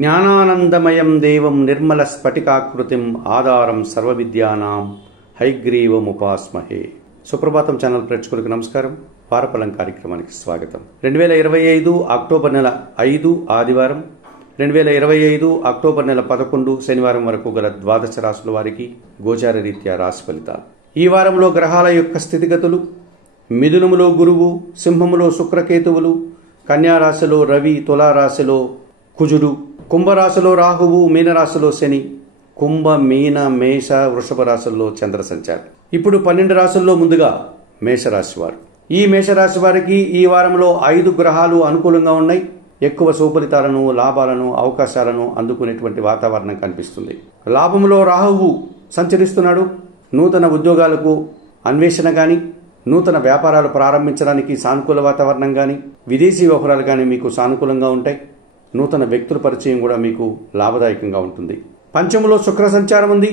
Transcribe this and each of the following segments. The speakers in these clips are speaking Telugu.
జ్ఞానానందమయం దేవం నిర్మల స్ఫటికాకృతిం ఆధారం సర్వవిద్యానాం హైగ్రీవముపాస్మహే. సుప్రభాతం ఛానల్ ప్రేక్షకులకు నమస్కారం. వారఫలం కార్యక్రమానికి స్వాగతం. 2025 అక్టోబర్ నెల 5 ఆదివారం, 2025 అక్టోబర్ నెల 11 శనివారం వరకు గల ద్వాదశ రాశుల వారికి గోచార రీత్యా రాశి ఫలితాలు. ఈ వారంలో గ్రహాల యొక్క స్థితిగతులు: మిథునములో గురువు, సింహములో శుక్రకేతువులు, కన్యారాశిలో రవి, తులారాశిలో కుజుడు, కుంభరాశిలో రాహువు, మీనరాశిలో శని, కుంభ, మీన, మేష, వృషభ రాశుల్లో చంద్ర సంచారం. ఇప్పుడు 12 రాశుల్లో ముందుగా మేషరాశి వారు. ఈ మేషరాశి వారికి ఈ వారంలో 5 గ్రహాలు అనుకూలంగా ఉన్నాయి. ఎక్కువ సుఫలితాలను, లాభాలను, అవకాశాలను అందుకునేటువంటి వాతావరణం కనిపిస్తుంది. లాభంలో రాహువు సంచరిస్తున్నాడు. నూతన ఉద్యోగాలకు అన్వేషణ గాని, నూతన వ్యాపారాలు ప్రారంభించడానికి సానుకూల వాతావరణం గాని, విదేశీ వ్యవహారాలు గాని మీకు సానుకూలంగా ఉంటాయి. నూతన వ్యక్తుల పరిచయం కూడా మీకు లాభదాయకంగా ఉంటుంది. పంచములో శుక్ర సంచారం ఉంది.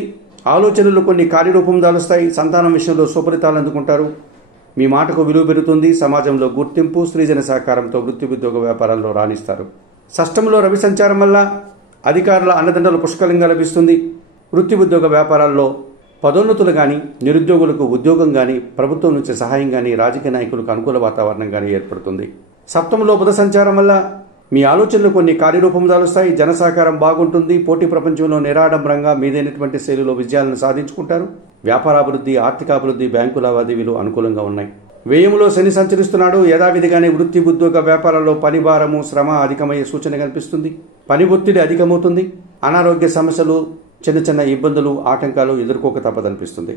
ఆలోచనలు కొన్ని కార్యరూపం దాలుస్తాయి. సంతానం విషయంలో సుఫలితాలు అందుకుంటారు. మీ మాటకు విలువ పెరుగుతుంది. సమాజంలో గుర్తింపు, స్త్రీజన సహకారంతో వృత్తి ఉద్యోగ వ్యాపారాల్లో రాణిస్తారు. షష్టంలో రవి సంచారం వల్ల అధికారుల అండదండలు పుష్కలంగా లభిస్తుంది. వృత్తి ఉద్యోగ వ్యాపారాల్లో పదోన్నతులు కానీ, నిరుద్యోగులకు ఉద్యోగం కానీ, ప్రభుత్వం నుంచి సహాయం కానీ, రాజకీయ నాయకులకు అనుకూల వాతావరణం కానీ ఏర్పడుతుంది. సప్తమంలో బుధ సంచారం వల్ల మీ ఆలోచనలు కొన్ని కార్యరూపం దాలుస్తాయి. జన సహకారం బాగుంటుంది. పోటీ ప్రపంచంలో నిరాడంబరంగా మీదైనటువంటి శైలిలో విజయాలను సాధించుకుంటారు. వ్యాపారాభివృద్ధి, ఆర్థికాభివృద్ధి, బ్యాంకు లావాదేవీలు అనుకూలంగా ఉన్నాయి. వ్యయములో శని సంచరిస్తున్నాడు. యథావిధిగానే వృత్తి ఉద్యోగ వ్యాపారాల్లో పని భారము, శ్రమ అధికమయ్యే సూచన కనిపిస్తుంది. పని ఒత్తిడి అధికమవుతుంది. అనారోగ్య సమస్యలు, చిన్న చిన్న ఇబ్బందులు, ఆటంకాలు ఎదుర్కోక తప్పదనిపిస్తుంది.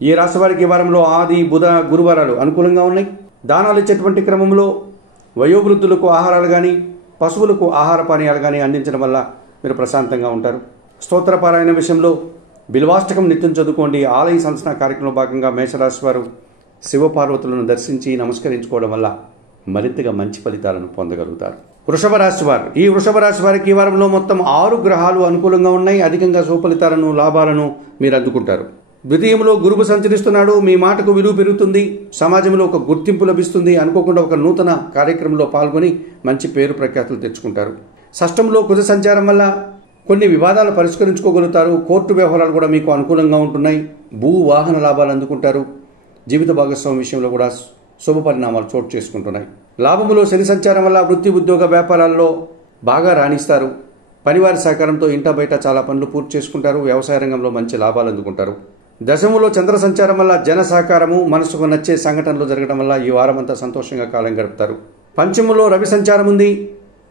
ఈ రాశి వారికి ఈ వారంలో ఆది, బుధ, గురువారాలు అనుకూలంగా ఉన్నాయి. దానాలు ఇచ్చేటువంటి క్రమంలో వయోవృద్ధులకు ఆహారాలు కానీ, పశువులకు ఆహార పానీయాలు కానీ అందించడం వల్ల మీరు ప్రశాంతంగా ఉంటారు. స్తోత్రపారాయణ విషయంలో బిల్వాష్టకం నిత్యం చదువుకోండి. ఆలయ సంస్థ కార్యక్రమంలో భాగంగా మేషరాశి వారు శివపార్వతులను దర్శించి నమస్కరించుకోవడం వల్ల మరింతగా మంచి ఫలితాలను పొందగలుగుతారు. వృషభ రాశి వారు. ఈ వృషభ రాశి వారికి ఈ వారంలో మొత్తం 6 గ్రహాలు అనుకూలంగా ఉన్నాయి. అధికంగా సుఫలితాలను, లాభాలను మీరు అందుకుంటారు. ద్వితీయంలో గురువు సంచరిస్తున్నాడు. మీ మాటకు విలువ పెరుగుతుంది. సమాజంలో ఒక గుర్తింపు లభిస్తుంది. అనుకోకుండా ఒక నూతన కార్యక్రమంలో పాల్గొని మంచి పేరు ప్రఖ్యాతులు తెచ్చుకుంటారు. షష్టంలో కుజ సంచారం వల్ల కొన్ని వివాదాలు పరిష్కరించుకోగలుగుతారు. కోర్టు వ్యవహారాలు కూడా మీకు అనుకూలంగా ఉంటున్నాయి. భూ వాహన లాభాలు అందుకుంటారు. జీవిత భాగస్వామి విషయంలో కూడా శుభ పరిణామాలు చోటు చేసుకుంటున్నాయి. లాభములో శని సంచారం వల్ల వృత్తి ఉద్యోగ వ్యాపారాల్లో బాగా రాణిస్తారు. పనివారి సహకారంతో ఇంట బయట చాలా పనులు పూర్తి చేసుకుంటారు. వ్యవసాయ రంగంలో మంచి లాభాలు అందుకుంటారు. దశములో చంద్ర సంచారం వల్ల జన సహకారము, మనసుకు నచ్చే సంఘటనలు జరగడం వల్ల ఈ వారమంతా సంతోషంగా కాలం గడుపుతారు. పంచములో రవి సంచారం ఉంది.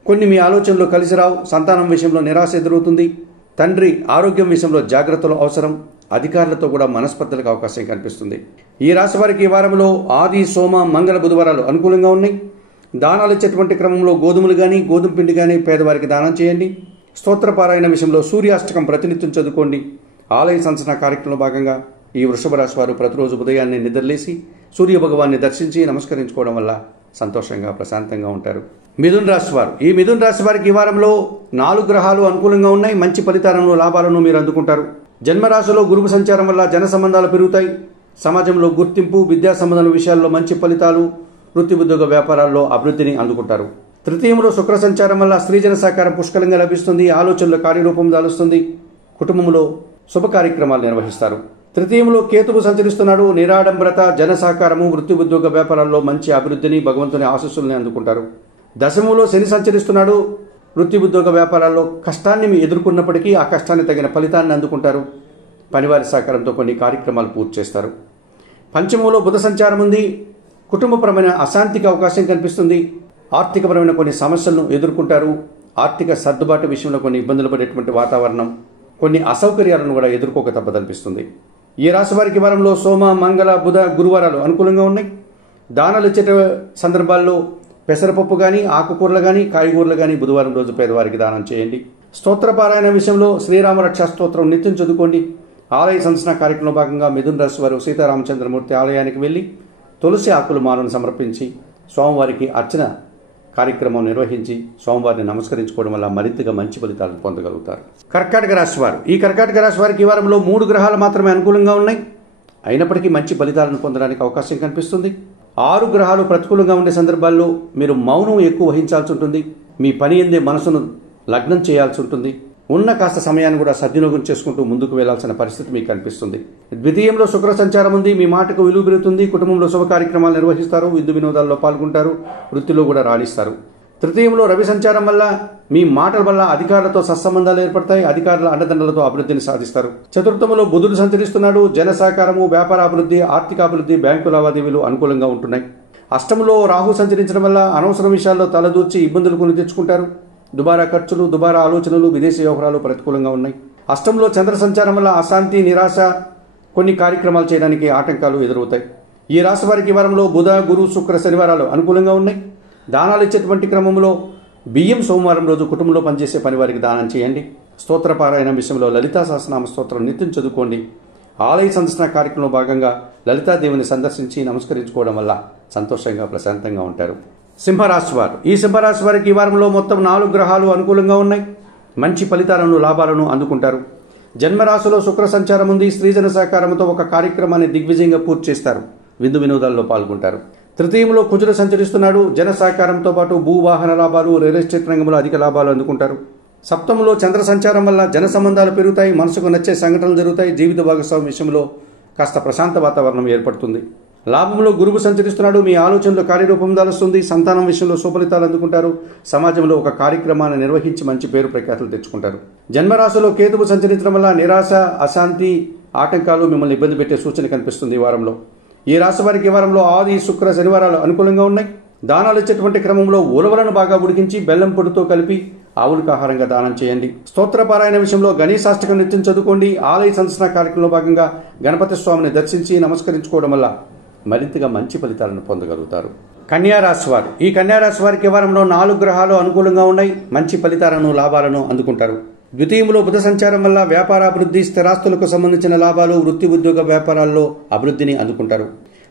కొన్ని మీ ఆలోచనలు కలిసి రావు. సంతానం విషయంలో నిరాశ ఎదురవుతుంది. తండ్రి ఆరోగ్యం విషయంలో జాగ్రత్తలు అవసరం. అధికారులతో కూడా మనస్పర్ధలకు అవకాశం కనిపిస్తుంది. ఈ రాశి వారికి ఈ వారంలో ఆది, సోమ, మంగళ, బుధవారాలు అనుకూలంగా ఉన్నాయి. దానాలు ఇచ్చేటువంటి క్రమంలో గోధుమలు కానీ, గోధుమ పిండి కానీ పేదవారికి దానం చేయండి. స్తోత్రపారాయణ విషయంలో సూర్యాష్టకం ప్రతినిత్యం చదువుకోండి. ఆలయ సంచన కార్యక్రమంలో భాగంగా ఈ వృషభ రాశి వారు ప్రతిరోజు ఉదయాన్నే నిద్రలేసి సూర్య భగవాన్ని దర్శించి నమస్కరించుకోవడం వల్ల సంతోషంగా, ప్రశాంతంగా ఉంటారు. మిథున రాశి వారు. ఈ మిథున రాశి వారికి ఈ వారంలో 4 గ్రహాలు అనుకూలంగా ఉన్నాయి. మంచి ఫలితాలను, లాభాలను మీరు అందుకుంటారు. జన్మరాశిలో గురువు సంచారం వల్ల జన సంబంధాలు పెరుగుతాయి. సమాజంలో గుర్తింపు, విద్యా సంబంధాల విషయాల్లో మంచి ఫలితాలు, వృత్తి ఉద్యోగ వ్యాపారాల్లో అభివృద్ధిని అందుకుంటారు. తృతీయంలో శుక్ర సంచారం వల్ల స్త్రీజన సహకారం పుష్కలంగా లభిస్తుంది. ఆలోచనలు కార్యరూపం దాలుస్తుంది. కుటుంబంలో శుభ కార్యక్రమాలు నిర్వహిస్తారు. తృతీయంలో కేతువు సంచరిస్తున్నాడు. నిరాడంబరత, జన సహకారము, వృత్తి ఉద్యోగ వ్యాపారాల్లో మంచి అభివృద్ధిని, భగవంతుని ఆశీస్సుల్ని అందుకుంటారు. దశమంలో శని సంచరిస్తున్నాడు. వృత్తి ఉద్యోగ వ్యాపారాల్లో కష్టాన్ని మీ ఎదుర్కొన్నప్పటికీ ఆ కష్టాన్ని తగిన ఫలితాన్ని అందుకుంటారు. పనివారి సహకారంతో కొన్ని కార్యక్రమాలు పూర్తి చేస్తారు. పంచమంలో బుధ సంచారం ఉంది. కుటుంబపరమైన అశాంతికి అవకాశం కనిపిస్తుంది. ఆర్థికపరమైన కొన్ని సమస్యలను ఎదుర్కొంటారు. ఆర్థిక సర్దుబాటు విషయంలో కొన్ని ఇబ్బందులు పడేటువంటి వాతావరణం, కొన్ని అసౌకర్యాలను కూడా ఎదుర్కోక తప్పదనిపిస్తుంది. ఈ రాశి వారికి వారంలో సోమ, మంగళ, బుధ, గురువారాలు అనుకూలంగా ఉన్నాయి. దానాలు ఇచ్చే సందర్భాల్లో పెసరపప్పు కానీ, ఆకుకూరలు కానీ, కాయగూరలు కానీ బుధవారం రోజు పేదవారికి దానం చేయండి. స్తోత్రపారాయణ విషయంలో శ్రీరామ రక్షా స్తోత్రం నిత్యం చదువుకోండి. ఆలయ సంచన కార్యక్రమంలో భాగంగా మిథున రాశి వారు సీతారామచంద్రమూర్తి ఆలయానికి వెళ్లి తులసి ఆకులు మాలను సమర్పించి స్వామివారికి అర్చన కార్యక్రమం నిర్వహించి స్వామివారిని నమస్కరించుకోవడం వల్ల మరింతగా మంచి ఫలితాలను పొందగలుగుతారు. కర్కాటక రాశి వారు. ఈ కర్కాటక రాశి వారికి ఈ వారంలో 3 గ్రహాలు మాత్రమే అనుకూలంగా ఉన్నాయి. అయినప్పటికీ మంచి ఫలితాలను పొందడానికి అవకాశం కనిపిస్తుంది. 6 గ్రహాలు ప్రతికూలంగా ఉండే సందర్భాల్లో మీరు మౌనం ఎక్కువ వహించాల్సి ఉంటుంది. మీ పని ఎందే మనసును లగ్నం చేయాల్సి ఉంటుంది. ఉన్న కాస్త సమయాన్ని కూడా సద్వినియోగం చేసుకుంటూ ముందుకు వెళ్లాల్సిన పరిస్థితి మీకు కనిపిస్తుంది. ద్వితీయంలో శుక్ర సంచారం ఉంది. మీ మాటకు విలువ పెరుగుతుంది. కుటుంబంలో శుభ కార్యక్రమాలు నిర్వహిస్తారు. విందు వినోదాల్లో పాల్గొంటారు. వృత్తిలో కూడా రాణిస్తారు. తృతీయంలో రవి సంచారం వల్ల మీ మాటల వల్ల అధికారులతో సత్సంబంధాలు ఏర్పడతాయి. అధికారుల అండదండలతో అభివృద్ధిని సాధిస్తారు. చతుర్థంలో బుధుడు సంచరిస్తున్నాడు. జన సహకారము, వ్యాపార అభివృద్ధి, ఆర్థిక అభివృద్ధి, బ్యాంకు లావాదేవీలు అనుకూలంగా ఉంటున్నాయి. అష్టంలో రాహు సంచరించడం వల్ల అనవసర విషయాల్లో తలదూర్చి ఇబ్బందులు కొని తెచ్చుకుంటారు. దుబారా ఖర్చులు, దుబారా ఆలోచనలు, విదేశీ వ్యవహారాలు ప్రతికూలంగా ఉన్నాయి. అష్టంలో చంద్ర సంచారం వల్ల అశాంతి, నిరాశ, కొన్ని కార్యక్రమాలు చేయడానికి ఆటంకాలు ఎదురవుతాయి. ఈ రాశి వారికి ఈ వారంలో బుధ, గురు, శుక్ర, శనివారాలు అనుకూలంగా ఉన్నాయి. దానాలు ఇచ్చేటువంటి క్రమంలో బియ్యం సోమవారం రోజు కుటుంబంలో పనిచేసే పని వారికి దానం చేయండి. స్తోత్రపారాయణ విషయంలో లలితా సహస్రనామ స్తోత్రం నిత్యం చదువుకోండి. ఆలయ సందర్శన కార్యక్రమంలో భాగంగా లలితాదేవిని సందర్శించి నమస్కరించుకోవడం వల్ల సంతోషంగా ప్రశాంతంగా ఉంటారు. సింహరాశి వారు ఈ సింహరాశి వారికి ఈ వారంలో మొత్తం 4 గ్రహాలు అనుకూలంగా ఉన్నాయి. మంచి ఫలితాలను, లాభాలను అందుకుంటారు. జన్మరాశిలో శుక్ర సంచారం ఉంది. స్త్రీజన సహకారంతో ఒక కార్యక్రమాన్ని దిగ్విజయంగా పూర్తి చేస్తారు. విందు వినోదాల్లో పాల్గొంటారు. తృతీయంలో కుజుడు సంచరిస్తున్నాడు. జన సహకారంతో పాటు భూ వాహన లాభాలు, రియల్ ఎస్టేట్ రంగంలో అధిక లాభాలు అందుకుంటారు. సప్తమంలో చంద్ర సంచారం వల్ల జన సంబంధాలు పెరుగుతాయి. మనసుకు నచ్చే సంఘటనలు జరుగుతాయి. జీవిత భాగస్వామి విషయంలో కాస్త ప్రశాంత వాతావరణం ఏర్పడుతుంది. లాభంలో గురువు సంచరిస్తున్నాడు. మీ ఆలోచనలో కార్యరూపం దాలుస్తుంది. సంతానం విషయంలో సుఫలితాలు అందుకుంటారు. సమాజంలో ఒక కార్యక్రమాన్ని నిర్వహించి మంచి పేరు ప్రఖ్యాతులు తెచ్చుకుంటారు. జన్మరాశిలో కేతువు సంచరించడం వల్ల నిరాశ, అశాంతి, ఆటంకాలు మిమ్మల్ని ఇబ్బంది పెట్టే సూచన కనిపిస్తుంది. ఈ వారంలో ఈ రాశి వారికి ఈ వారంలో ఆది, శుక్ర, శనివారాలు అనుకూలంగా ఉన్నాయి. దానాలు ఇచ్చేటువంటి క్రమంలో ఉలవలను బాగా ఉడికించి బెల్లం పొడితో కలిపి ఆవులకు ఆహారంగా దానం చేయండి. స్తోత్రపారాయణ విషయంలో గణేశాష్టకం నిత్యం చదువుకోండి. ఆలయ సందర్శన కార్యక్రమంలో భాగంగా గణపతి స్వామిని దర్శించి నమస్కరించుకోవడం వల్ల మరింతగా మంచి ఫలితాలను పొందగలుగుతారు. కన్యారాశి వారు ఈ కన్యారాశి వారికి ఈ వారంలో 4 గ్రహాలు అనుకూలంగా ఉన్నాయి. మంచి ఫలితాలను, లాభాలను అందుకుంటారు. ద్వితీయంలో బుధ సంచారం వల్ల వ్యాపారాభివృద్ధి, స్థిరాస్తులకు సంబంధించిన లాభాలు, వృత్తి ఉద్యోగ వ్యాపారాల్లో అభివృద్ధిని అందుకుంటారు.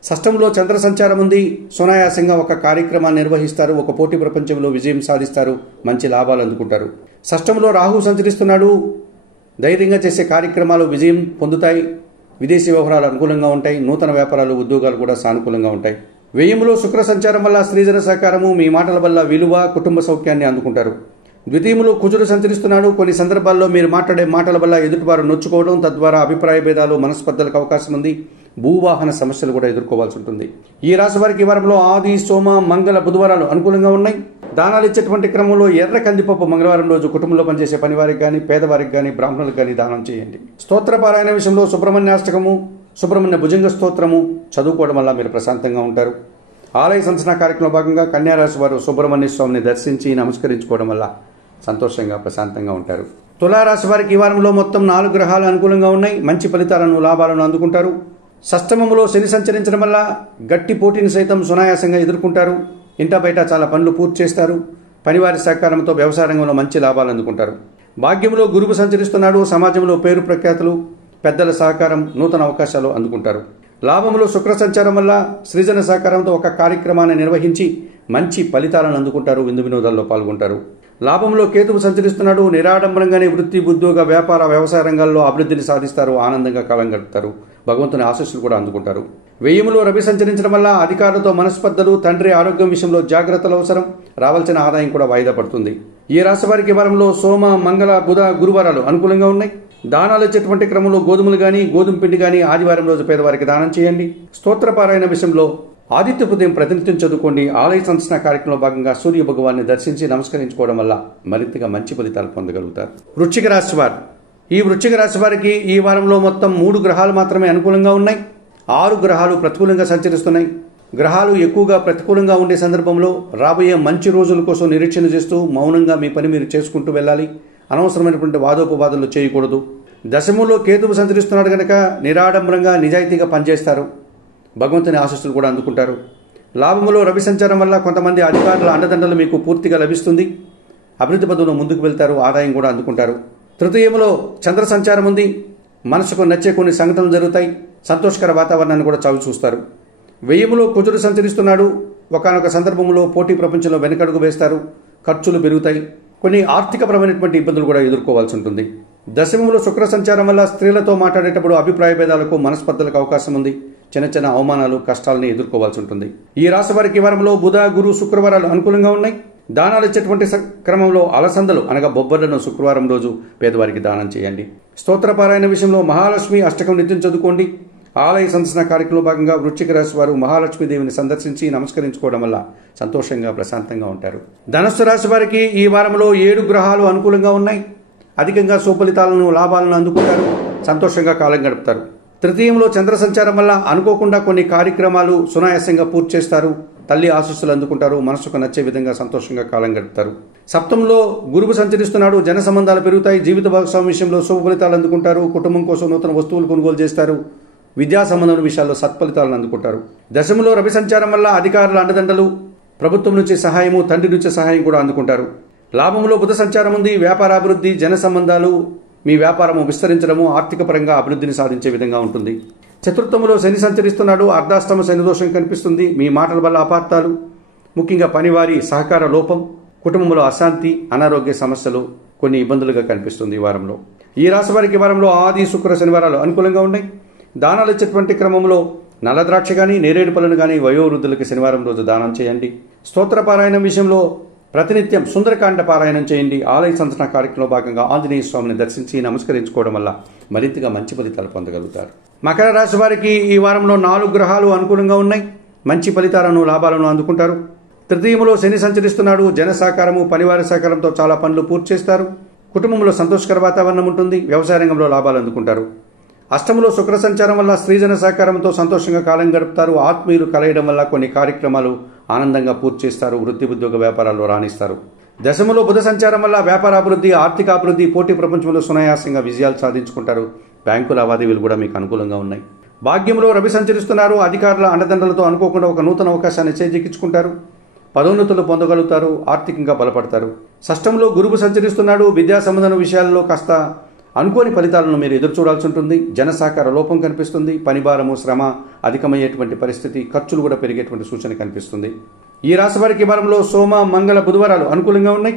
షష్టంలో చంద్ర సంచారం ఉంది. సునాయాసంగా ఒక కార్యక్రమాన్ని నిర్వహిస్తారు. ఒక పోటీ ప్రపంచంలో విజయం సాధిస్తారు. మంచి లాభాలు అందుకుంటారు. షష్టంలో రాహు సంచరిస్తున్నాడు. ధైర్యంగా చేసే కార్యక్రమాలు విజయం పొందుతాయి. విదేశీ వ్యవహారాలు అనుకూలంగా ఉంటాయి. నూతన వ్యాపారాలు, ఉద్యోగాలు కూడా సానుకూలంగా ఉంటాయి. వ్యయంలో శుక్ర సంచారం వల్ల స్త్రీజన సహకారము, మీ మాటల వల్ల విలువ, కుటుంబ సౌఖ్యాన్ని అందుకుంటారు. ద్వితీయంలో కుజుడు సంచరిస్తున్నాడు. కొన్ని సందర్భాల్లో మీరు మాట్లాడే మాటల వల్ల ఎదుటివారు నొచ్చుకోవడం, తద్వారా అభిప్రాయ భేదాలు, మనస్పర్ధలకు అవకాశం ఉంది. భూవాహన సమస్యలు కూడా ఎదుర్కోవాల్సి ఉంటుంది. ఈ రాశి వారికి ఈ వారంలో ఆది, సోమ, మంగళ, బుధవారాలు అనుకూలంగా ఉన్నాయి. దానాలు ఇచ్చేటువంటి క్రమంలో ఎర్ర కందిపప్పు మంగళవారం రోజు కుటుంబంలో పనిచేసే పనివారికి కానీ, పేదవారికి కానీ, బ్రాహ్మణులకు కానీ దానం చేయండి. స్తోత్రపారాయణ విషయంలో సుబ్రహ్మణ్యాష్టకము, సుబ్రహ్మణ్య భుజంగ స్తోత్రము చదువుకోవడం వల్ల మీరు ప్రశాంతంగా ఉంటారు. ఆలయ సందర్శన కార్యక్రమంలో భాగంగా కన్యారాశి వారు సుబ్రహ్మణ్య స్వామిని దర్శించి నమస్కరించుకోవడం వల్ల సంతోషంగా, ప్రశాంతంగా ఉంటారు. తులారాశి వారికి ఈ వారంలో మొత్తం 4 గ్రహాలు అనుకూలంగా ఉన్నాయి. మంచి ఫలితాలను, లాభాలను అందుకుంటారు. షష్టమములో శని సంచరించడం వల్ల గట్టి పోటీని సైతం సునాయాసంగా ఎదుర్కొంటారు. ఇంట బయట చాలా పనులు పూర్తి చేస్తారు. పనివారి సహకారంతో వ్యవసాయ రంగంలో మంచి లాభాలు అందుకుంటారు. భాగ్యంలో గురువు సంచరిస్తున్నాడు. సమాజంలో పేరు ప్రఖ్యాతులు, పెద్దల సహకారం, నూతన అవకాశాలు అందుకుంటారు. లాభంలో శుక్ర సంచారం వల్ల సృజన సహకారంతో ఒక కార్యక్రమాన్ని నిర్వహించి మంచి ఫలితాలను అందుకుంటారు. విందు వినోదాల్లో పాల్గొంటారు. లాభంలో కేతువు సంచరిస్తున్నాడు. నిరాడంబరంగానే వృత్తి, ఉద్యోగ, వ్యాపార, వ్యవసాయ రంగాల్లో అభివృద్ధిని సాధిస్తారు. ఆనందంగా కాలం గడుపుతారు. భగవంతుని ఆశీస్సులు కూడా అందుకుంటారు. వ్యయంలో రవి సంచరించడం వల్ల అధికారులతో మనస్పర్ధలు, తండ్రి ఆరోగ్యం విషయంలో జాగ్రత్తలు అవసరం. రావాల్సిన ఆదాయం కూడా వాయిదా పడుతుంది. ఈ రాశి వారికి వారంలో సోమ, మంగళ, బుధ, గురువారాలు అనుకూలంగా ఉన్నాయి. దానాలు ఇచ్చేటువంటి క్రమంలో గోధుమలు గాని, గోధుమ పిండి గాని ఆదివారం రోజు పేదవారికి దానం చేయండి. స్తోత్రపారాయణ విషయంలో ఆదిత్య ఉదయం ప్రతినిత్యం చదువుకోండి. ఆలయ సందర్శన కార్యక్రమంలో భాగంగా సూర్య భగవాన్ని దర్శించి నమస్కరించుకోవడం వల్ల మరింతగా మంచి ఫలితాలు పొందగలుగుతారు. వృశ్చిక రాశి వారు ఈ వృశ్చిక రాశి వారికి ఈ వారంలో మొత్తం 3 గ్రహాలు మాత్రమే అనుకూలంగా ఉన్నాయి. 6 గ్రహాలు ప్రతికూలంగా సంచరిస్తున్నాయి. గ్రహాలు ఎక్కువగా ప్రతికూలంగా ఉండే సందర్భంలో రాబోయే మంచి రోజుల కోసం నిరీక్షణ చేస్తూ మౌనంగా మీ పని మీరు చేసుకుంటూ వెళ్ళాలి. అనవసరమైనటువంటి వాదోపవాదాలు చేయకూడదు. దశమంలో కేతువు సంచరిస్తున్నాడు కనుక నిరాడంబరంగా, నిజాయితీగా పనిచేస్తారు. భగవంతుని ఆశీస్సులు కూడా అందుకుంటారు. లాభములో రవి సంచారం వల్ల కొంతమంది అధికారుల అండదండలు మీకు పూర్తిగా లభిస్తుంది. అభివృద్ధి పదంలో ముందుకు వెళ్తారు. ఆదాయం కూడా అందుకుంటారు. తృతీయంలో చంద్ర సంచారం ఉంది. మనసుకు నచ్చే కొన్ని సంఘటనలు జరుగుతాయి. సంతోషకర వాతావరణాన్ని కూడా చవి చూస్తారు. వ్యయములో కుజుడు సంచరిస్తున్నాడు. ఒకానొక సందర్భంలో పోటీ ప్రపంచంలో వెనకడుగు వేస్తారు. ఖర్చులు పెరుగుతాయి. కొన్ని ఆర్థికపరమైనటువంటి ఇబ్బందులు కూడా ఎదుర్కోవాల్సి ఉంటుంది. దశమంలో శుక్ర సంచారం వల్ల స్త్రీలతో మాట్లాడేటప్పుడు అభిప్రాయ భేదాలకు, మనస్పర్ధలకు అవకాశం ఉంది. చిన్న చిన్న అవమానాలు, కష్టాలని ఎదుర్కోవాల్సి ఉంటుంది. ఈ రాశి వారికి వారంలో బుధ, గురు, శుక్రవారాలు అనుకూలంగా ఉన్నాయి. దానాలు ఇచ్చేటువంటి క్రమంలో అలసందలు అనగా బొబ్బర్లను శుక్రవారం రోజు పేదవారికి దానం చేయండి. స్తోత్రపారాయణ విషయంలో మహాలక్ష్మి అష్టకం నిత్యం చదువుకోండి. ఆలయ సందర్శన కార్యక్రమంలో భాగంగా వృశ్చిక రాశి వారు మహాలక్ష్మీదేవిని సందర్శించి నమస్కరించుకోవడం వల్ల సంతోషంగా ప్రశాంతంగా ఉంటారు. ధనస్సు రాశి వారికి ఈ వారంలో 7 గ్రహాలు అనుకూలంగా ఉన్నాయి. అధికంగా సుఫలితాలను లాభాలను అందుకుంటారు. సంతోషంగా కాలం గడుపుతారు. తృతీయంలో చంద్ర సంచారం వల్ల అనుకోకుండా కొన్ని కార్యక్రమాలు సునాయాసంగా పూర్తి చేస్తారు. తల్లి ఆశీస్సులు అందుకుంటారు. మనసుకు నచ్చే విధంగా సంతోషంగా కాలం గడుపుతారు. సప్తంలో గురువు సంచరిస్తున్నాడు. జన సంబంధాలు పెరుగుతాయి. జీవిత భాగస్వామి విషయంలో శుభ ఫలితాలు అందుకుంటారు. కుటుంబం కోసం నూతన వస్తువులు కొనుగోలు చేస్తారు. విద్యా సంబంధం విషయాల్లో సత్ఫలితాలను అందుకుంటారు. దశములో రవి సంచారం వల్ల అధికారుల అండదండలు, ప్రభుత్వం నుంచి సహాయము, తండ్రి నుంచి సహాయం కూడా అందుకుంటారు. లాభంలో బుధ సంచారం ఉంది. వ్యాపారాభివృద్ధి, జన సంబంధాలు, మీ వ్యాపారము విస్తరించడము, ఆర్థిక పరంగా అభివృద్ధిని సాధించే విధంగా ఉంటుంది. చతుర్థములో శని సంచరిస్తున్నాడు. అర్ధాష్టమ శని దోషం కనిపిస్తుంది. మీ మాటల వల్ల అపార్థాలు, ముఖ్యంగా పనివారి సహకార లోపం, కుటుంబంలో అశాంతి, అనారోగ్య సమస్యలు కొన్ని ఇబ్బందులుగా కనిపిస్తుంది ఈ వారంలో. ఈ రాశి వారికి వారంలో ఆది, శుక్ర, శనివారాలు అనుకూలంగా ఉన్నాయి. దానాలు ఇచ్చేటువంటి క్రమంలో నల్ల ద్రాక్ష కానీ, నేరేడు పళ్ళను కానీ వయోవృద్ధులకి శనివారం రోజు దానం చేయండి. స్తోత్ర పారాయణం విషయంలో ప్రతినిత్యం సుందరకాండ పారాయణం చేయండి. ఆలయ సందర్శన కార్యక్రమంలో భాగంగా ఆంజనేయ స్వామిని దర్శించి నమస్కరించుకోవడం వల్ల మరింతగా మంచి ఫలితాలు పొందగలుగుతారు. మకర రాశి వారికి ఈ వారంలో 4 గ్రహాలు అనుకూలంగా ఉన్నాయి. మంచి ఫలితాలను, లాభాలను అందుకుంటారు. తృతీయములో శని సంచరిస్తున్నాడు. జన సహకారము, పనివారి సహకారంతో చాలా పనులు పూర్తి చేస్తారు. కుటుంబంలో సంతోషకర వాతావరణం ఉంటుంది. వ్యవసాయ రంగంలో లాభాలు అందుకుంటారు. అష్టములో శుక్ర సంచారం వల్ల స్త్రీజన సహకారంతో సంతోషంగా కాలం గడుపుతారు. ఆత్మీయులు కలయడం వల్ల కొన్ని కార్యక్రమాలు ఆనందంగా పూర్తి చేస్తారు. వృత్తి, ఉద్యోగ వ్యాపారాల్లో రాణిస్తారు. దశములో బుధ సంచారం వల్ల వ్యాపారాభివృద్ధి, ఆర్థికాభివృద్ధి, పోటీ ప్రపంచంలో సునాయాసంగా విజయాలు సాధించుకుంటారు. బ్యాంకు లావాదేవీలు కూడా మీకు అనుకూలంగా ఉన్నాయి. భాగ్యంలో రవి సంచరిస్తున్నారు. అధికారుల అండదండలతో అనుకోకుండా ఒక నూతన అవకాశాన్ని చేజిక్కించుకుంటారు. పదోన్నతులు పొందగలుగుతారు. ఆర్థికంగా బలపడతారు. షష్టంలో గురువు సంచరిస్తున్నాడు. విద్యా సంబంధం విషయాల్లో కాస్త అనుకోని ఫలితాలను మీరు ఎదురు చూడాల్సి ఉంటుంది. జన సహకార లోపం కనిపిస్తుంది. పనిభారము, శ్రమ అధికమయ్యేటువంటి పరిస్థితి, ఖర్చులు కూడా పెరిగేటువంటి సూచన కనిపిస్తుంది. ఈ రాశి వారికి వారంలో సోమ, మంగళ, బుధవారాలు అనుకూలంగా ఉన్నాయి.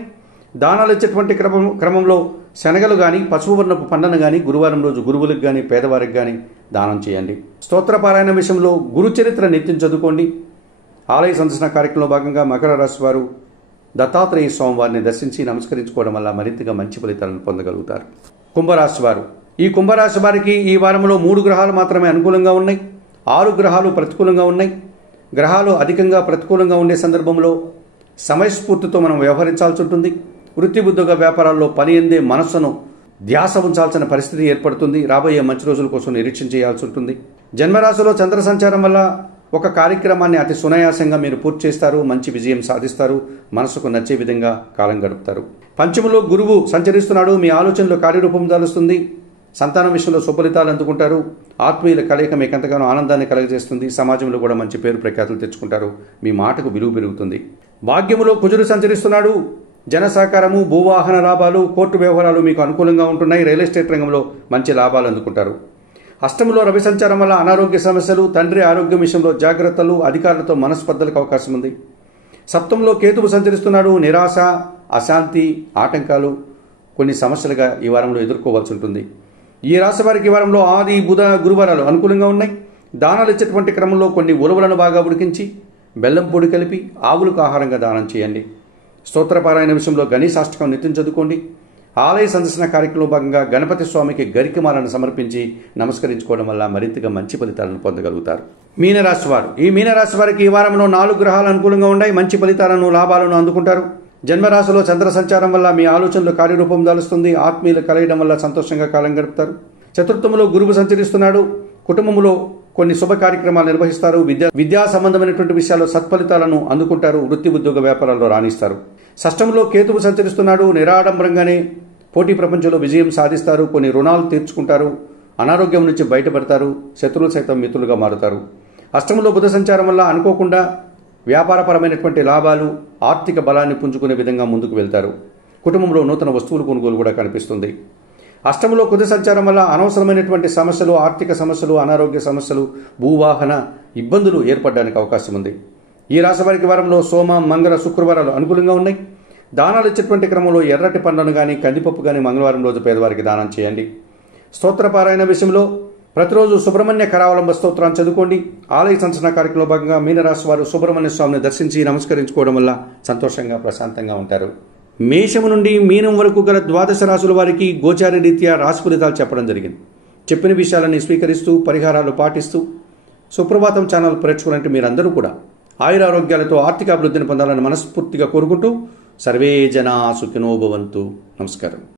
దానాలు ఇచ్చేటువంటి క్రమంలో శనగలు కానీ, పసుపు వర్ణపు పండ్లను కానీ గురువారం రోజు గురువులకు కానీ, పేదవారికి కానీ దానం చేయండి. స్తోత్రపారాయణ విషయంలో గురు చరిత్ర నిత్యం చదువుకోండి. ఆలయ సందర్శన కార్యక్రమంలో భాగంగా మకర రాశి వారు దత్తాత్రేయ స్వామి వారిని దర్శించి నమస్కరించుకోవడం వల్ల మరింతగా మంచి ఫలితాలను పొందగలుగుతారు. కుంభరాశి వారు ఈ కుంభరాశి వారికి ఈ వారంలో 3 గ్రహాలు మాత్రమే అనుకూలంగా ఉన్నాయి. 6 గ్రహాలు ప్రతికూలంగా ఉన్నాయి. గ్రహాలు అధికంగా ప్రతికూలంగా ఉండే సందర్భంలో సమయస్ఫూర్తితో మనం వ్యవహరించాల్సి ఉంటుంది. వృత్తి, ఉద్యోగ వ్యాపారాల్లో పని ఎందే మనస్సును ధ్యాస ఉంచాల్సిన పరిస్థితి ఏర్పడుతుంది. రాబోయే మంచి రోజుల కోసం నిరీక్షణ చేయాల్సి ఉంటుంది. జన్మరాశిలో చంద్ర సంచారం వల్ల ఒక కార్యక్రమాన్ని అతి సునాయాసంగా మీరు పూర్తి చేస్తారు. మంచి విజయం సాధిస్తారు. మనసుకు నచ్చే విధంగా కాలం గడుపుతారు. పంచములో గురువు సంచరిస్తున్నాడు. మీ ఆలోచనలో కార్యరూపం దాలుస్తుంది. సంతానం విషయంలో సుఫలితాలు అందుకుంటారు. ఆత్మీయుల కలయిక మీకు ఎంతగానో ఆనందాన్ని కలగజేస్తుంది. సమాజంలో కూడా మంచి పేరు ప్రఖ్యాతులు తెచ్చుకుంటారు. మీ మాటకు విలువ పెరుగుతుంది. భాగ్యములో కుజుడు సంచరిస్తున్నాడు. జన సహకారము, భూవాహన లాభాలు, కోర్టు వ్యవహారాలు మీకు అనుకూలంగా ఉంటున్నాయి. రియల్ ఎస్టేట్ రంగంలో మంచి లాభాలు అందుకుంటారు. అష్టములో రవి సంచారం వల్ల అనారోగ్య సమస్యలు, తండ్రి ఆరోగ్యం విషయంలో జాగ్రత్తలు, అధికారులతో మనస్పర్ధలకు అవకాశం ఉంది. సప్తంలో కేతువు సంచరిస్తున్నాడు. నిరాశ, అశాంతి, ఆటంకాలు కొన్ని సమస్యలుగా ఈ వారంలో ఎదుర్కోవాల్సి ఉంటుంది. ఈ రాశి వారికి ఈ వారంలో ఆది, బుధ, గురువారాలు అనుకూలంగా ఉన్నాయి. దానాలు ఇచ్చేటువంటి క్రమంలో కొన్ని ఉలవలను బాగా ఉడికించి బెల్లం పొడి కలిపి ఆవులకు ఆహారంగా దానం చేయండి. స్తోత్రపారాయణ విషయంలో గణేశాష్టకం నిత్యం చదువుకోండి. ఆలయ సందర్శన కార్యక్రమంలో భాగంగా గణపతి స్వామికి గరికమాలను సమర్పించి నమస్కరించుకోవడం వల్ల మరింతగా మంచి ఫలితాలను పొందగలుగుతారు. మీనరాశి వారు ఈ మీనరాశి వారికి ఈ వారంలో 4 గ్రహాలు అనుకూలంగా ఉన్నాయి. మంచి ఫలితాలను, లాభాలను అందుకుంటారు. జన్మరాశిలో చంద్ర సంచారం వల్ల మీ ఆలోచనలు కార్యరూపం దాలుస్తుంది. ఆత్మీయులు కలయడం వల్ల సంతోషంగా కాలం గడుపుతారు. చతుర్థములో గురువు సంచరిస్తున్నాడు. కుటుంబంలో కొన్ని శుభ కార్యక్రమాలు నిర్వహిస్తారు. విద్యా సంబంధమైనటువంటి విషయాల్లో సత్ఫలితాలను అందుకుంటారు. వృత్తి, ఉద్యోగ వ్యాపారాల్లో రాణిస్తారు. షష్టంలో కేతువు సంచరిస్తున్నాడు. నిరాడంబరంగానే పోటీ ప్రపంచంలో విజయం సాధిస్తారు. కొన్ని రుణాలు తీర్చుకుంటారు. అనారోగ్యం నుంచి బయటపడతారు. శత్రువులు సైతం మిత్రులుగా మారుతారు. అష్టమంలో బుధ సంచారం వల్ల అనుకోకుండా వ్యాపారపరమైనటువంటి లాభాలు, ఆర్థిక బలాన్ని పుంజుకునే విధంగా ముందుకు వెళ్తారు. కుటుంబంలో నూతన వస్తువుల కొనుగోలు కూడా కనిపిస్తుంది. అష్టమంలో కుజ సంచారం వల్ల అనవసరమైనటువంటి సమస్యలు, ఆర్థిక సమస్యలు, అనారోగ్య సమస్యలు, భూవాహన ఇబ్బందులు ఏర్పడడానికి అవకాశం ఉంది. ఈ రాశి వారికి వారంలో సోమ, మంగళ, శుక్రవారాలు అనుకూలంగా ఉన్నాయి. దానాలు ఇచ్చేటువంటి క్రమంలో ఎర్రటి పండ్లను కానీ, కందిపప్పు కానీ మంగళవారం రోజు పేదవారికి దానం చేయండి. స్తోత్రపారాయణ విషయంలో ప్రతిరోజు సుబ్రహ్మణ్య కరావలంబ స్తోత్రాన్ని చదువుకోండి. ఆలయ సంచలన కార్యక్రమంలో భాగంగా మీనరాశి వారు సుబ్రహ్మణ్య స్వామిని దర్శించి నమస్కరించుకోవడం వల్ల సంతోషంగా ప్రశాంతంగా ఉంటారు. మేషము నుండి మీనం వరకు గల ద్వాదశ రాశుల వారికి గోచార రీత్యా రాశి ఫలితాలు చెప్పడం జరిగింది. చెప్పిన విషయాలని స్వీకరిస్తూ పరిహారాలు పాటిస్తూ సుప్రభాతం ఛానల్ ప్రేక్షకులంటే మీరందరూ కూడా ఆయురారోగ్యాలతో ఆర్థిక అభివృద్ధిని పొందాలని మనస్ఫూర్తిగా కోరుకుంటూ సర్వే జనా సుఖినో భవంతు. నమస్కారం.